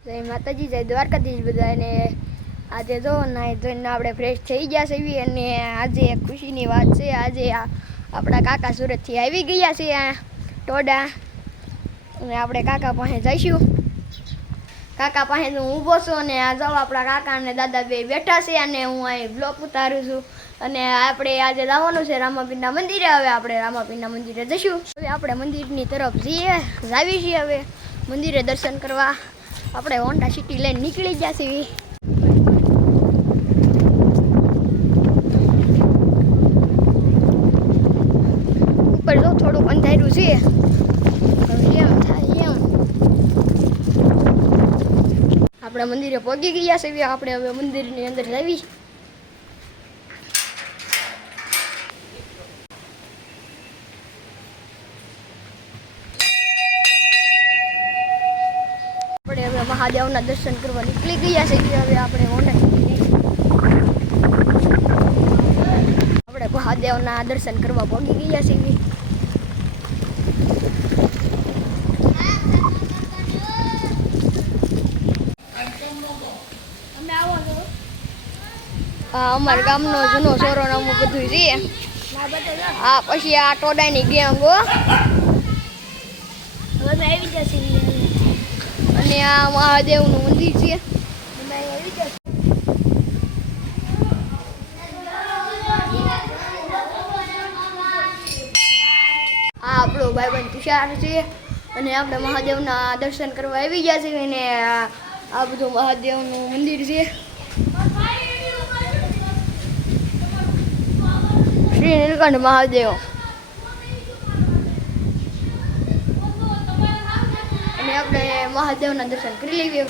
જય માતાજી, જય દ્વારકાધીશ બધાને। આજે જો નાઈ ધોઈને આપણે ફ્રેશ થઈ ગયા છે અને આજે એક ખુશીની વાત છે। આજે આપણા કાકા સુરતથી આવી ગયા છે આ ટોડા અને આપણે કાકા પાસે જઈશું। કાકા પાસે હું ઊભો છું અને આ જાવ આપણા કાકા અને દાદા બે બેઠા છે અને હું અહીં બ્લોક ઉતારું છું અને આપણે આજે જવાનું છે રામાપીરના મંદિરે। હવે આપણે રામાપીરના મંદિરે જઈશું। હવે આપણે મંદિરની તરફ જાવી છીએ। હવે મંદિરે દર્શન કરવા આપણે હોન્ડા સિટી લઈને નીકળી ગયા છીએ। ઉપર જો થોડુંક અંધારું છે, એમ થાય એમ। આપણે મંદિરે પહોંચી ગયા છીએ। આપણે હવે મંદિરની અંદર જાવી। આપણે હવે મહાદેવના દર્શન કરવા નીકળી ગયા છે। હવે આપણે હોન્ડા આપણે મહાદેવના દર્શન કરવા પહોંચી ગયા છે। હા, અમારા ગામનો જૂનો સોરો નામું બધું છે। હા, પછી આ ટોડાની ગેંગ હો। હવે આવી જશે અને આ મહાદેવનું મંદિર છે। આ આપણો ભાઈબંધ તુષાર છે અને આપણે મહાદેવના દર્શન કરવા આવી ગયા છે અને આ બધું મહાદેવનું મંદિર છે। શ્રી નીલકંઠ મહાદેવ અને આપણે મહાદેવના દર્શન કરી લઈએ।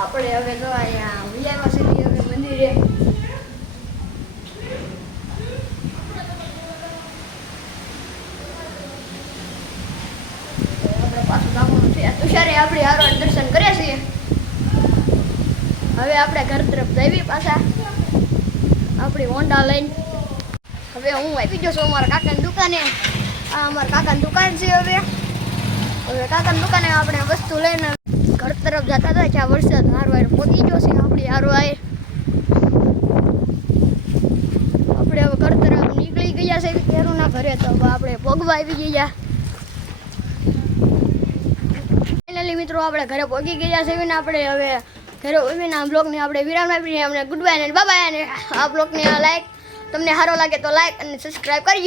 આપણે હવે તો અહીંયા વિજયમાં સુધી હવે મંદિરે આપણે પાછું જવાનું છે। તુષારે આપણે હારો દર્શન કર્યા છીએ। હવે આપણે ઘર તરફ જઈએ પાછા આપણી હોન્ડા લઈને। હવે હું આવી ગયો છું અમારા કાકાની દુકાને। આ અમારા કાકાની દુકાન છે। હવે કાકાની દુકાને આપણે વસ્તુ લઈને ઘર તરફ જતા હતા કે આ વરસાદ હારો પહોંચી ગયો છે આપણી હારો આવે। આપણે હવે ઘર તરફ નીકળી ગયા છે કેરુના ઘરે। તો આપણે ભોગવા આવી ગયા। ફાઇનલી મિત્રો આપણે ઘરે પહોંચી ગયા છે ને આપણે હવે ઘરે ઉભીને આ બ્લોગને આપણે વિરામ આપીને અમને ગુડ બાય અને બાય બાય। અને આ બ્લોગને લાઈક તમને સારો લાગે તો લાઈક અને સબસ્ક્રાઈબ કરજો।